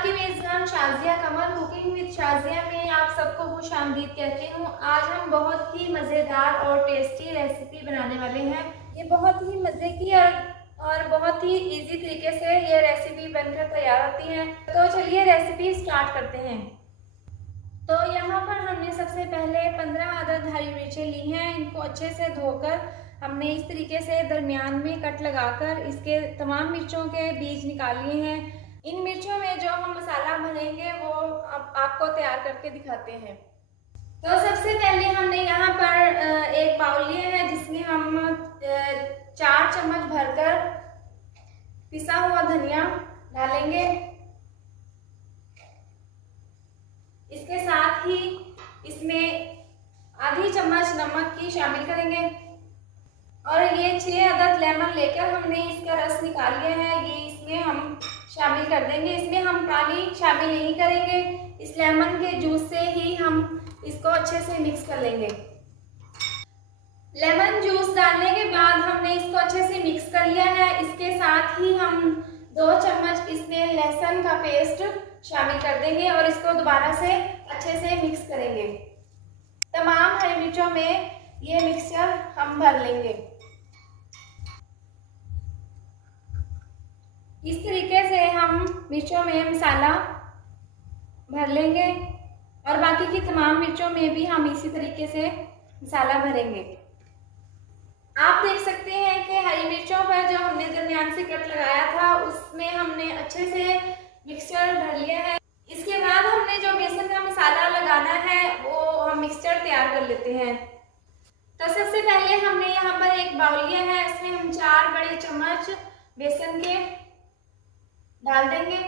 आपकी मेज़बान शाज़िया कमर cooking with Shazia में आप सबको खुशामदीद कहती हूँ। आज हम बहुत ही मज़ेदार और टेस्टी रेसिपी बनाने वाले हैं। ये बहुत ही मज़े की और बहुत ही इजी तरीके से ये रेसिपी बनकर तैयार होती है। तो चलिए रेसिपी स्टार्ट करते हैं। तो यहाँ पर हमने सबसे पहले 15 अदद हरी मिर्चें ली हैं। इनको अच्छे से धोकर हमने इस तरीके से दरमियान में कट लगाकर इसके तमाम मिर्चों के बीज निकाल लिए हैं। इन मिर्चों में जो हम मसाला भरेंगे वो आपको तैयार करके दिखाते हैं। तो सबसे पहले हमने यहाँ पर एक बाउल लिया है जिसमें हम 4 चम्मच भरकर पिसा हुआ धनिया डालेंगे। इसके साथ ही इसमें आधी चम्मच नमक की शामिल करेंगे और ये 6 अदद लेमन लेकर हमने इसका रस निकाल लिया है, ये इसमें हम शामिल कर देंगे। इसमें हम पानी शामिल नहीं करेंगे, इस लेमन के जूस से ही हम इसको अच्छे से मिक्स कर लेंगे। लेमन जूस डालने के बाद हमने इसको अच्छे से मिक्स कर लिया है। इसके साथ ही हम 2 चम्मच इसमें लहसुन का पेस्ट शामिल कर देंगे और इसको दोबारा से अच्छे से मिक्स करेंगे। तमाम हरी मिर्चों में ये मिक्सचर हम भर लेंगे। इस तरीके से हम मिर्चों में मसाला भर लेंगे और बाकी की तमाम मिर्चों में भी हम इसी तरीके से मसाला भरेंगे। आप देख सकते हैं कि हरी मिर्चों पर जो हमने दरमियान से कट लगाया था उसमें हमने अच्छे से मिक्सचर भर लिया है। इसके बाद हमने जो बेसन का मसाला लगाना है वो हम मिक्सचर तैयार कर लेते हैं। तो सबसे पहले हमने यहाँ पर एक बाउल लिया है, इसमें हम 4 बड़े चम्मच बेसन के डाल देंगे।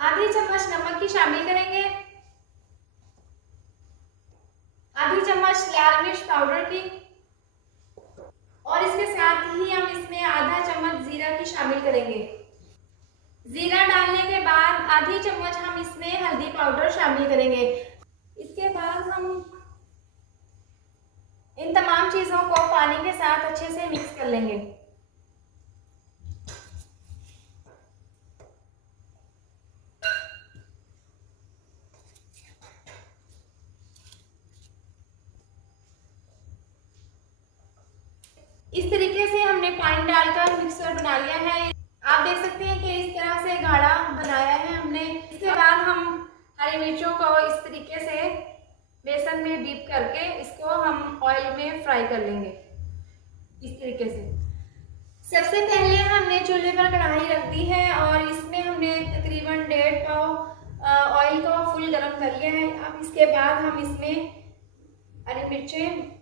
आधी चम्मच नमक की शामिल करेंगे, आधी चम्मच लाल मिर्च पाउडर की और इसके साथ ही हम इसमें आधा चम्मच जीरा की शामिल करेंगे। जीरा डालने के बाद आधी चम्मच हम इसमें हल्दी पाउडर शामिल करेंगे। इसके बाद हम इन तमाम चीज़ों को पानी के साथ अच्छे से मिक्स कर लेंगे। इस तरीके से हमने पानी डालकर मिक्सर बना लिया है। आप देख सकते हैं कि इस तरह से गाढ़ा बनाया है हमने। इसके बाद हम हरी मिर्चों को इस तरीके से बेसन में डीप करके इसको हम ऑयल में फ्राई कर लेंगे। इस तरीके से सबसे पहले हमने चूल्हे पर कढ़ाई रख दी है और इसमें हमने तकरीबन 1.5 पाव ऑयल को फुल गर्म कर लिया है। अब इसके बाद हम इसमें हरी मिर्चें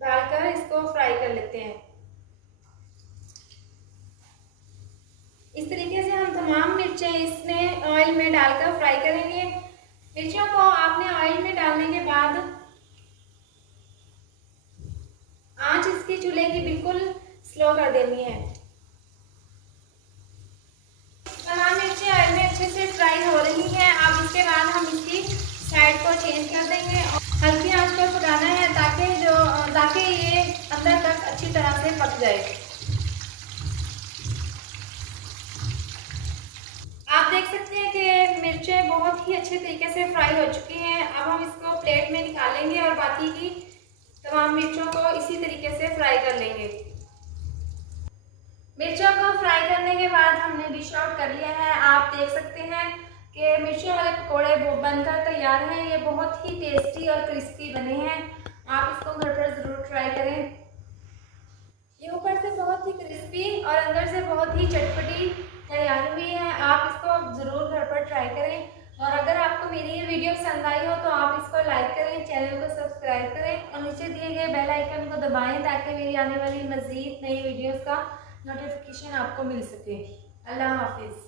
डालकर इसको फ्राई कर लेते हैं। इस तरीके से हम तमाम मिर्चें इसमें ऑयल में डालकर फ्राई करेंगे। मिर्चों को आपने ऑयल में डालने के बाद आंच इसकी चूल्हे की बिल्कुल स्लो कर देनी है। तमाम मिर्चें ऑयल में अच्छे से फ्राई हो रही हैं। अब इसके बाद हम इसकी साइड को चेंज कर देंगे और हल्की आंच पर पकाना है ताकि ये अंदर तक अच्छी तरह से पक जाए। आप देख सकते हैं कि मिर्चें बहुत ही अच्छे तरीके से फ्राई हो चुकी हैं। अब हम इसको प्लेट में निकालेंगे और बाकी की तमाम मिर्चों को इसी तरीके से फ्राई कर लेंगे। मिर्चों को फ्राई करने के बाद हमने डिश आउट कर लिया है। आप देख सकते हैं कि मिर्चों वाले पकौड़े बनकर तैयार हैं। ये बहुत ही टेस्टी और क्रिस्पी बने हैं। आप इसको घर पर ज़रूर ट्राई करें। ये ऊपर से बहुत ही क्रिस्पी और अंदर से बहुत ही चटपटी तैयार हुई है। आप इसको ज़रूर घर पर ट्राई करें और अगर आपको मेरी ये वीडियो पसंद आई हो तो आप इसको लाइक करें, चैनल को सब्सक्राइब करें और नीचे दिए गए बेल आइकन को दबाएं ताकि मेरी आने वाली मज़ीद नई वीडियोस का नोटिफिकेशन आपको मिल सके। अल्लाह हाफिज़।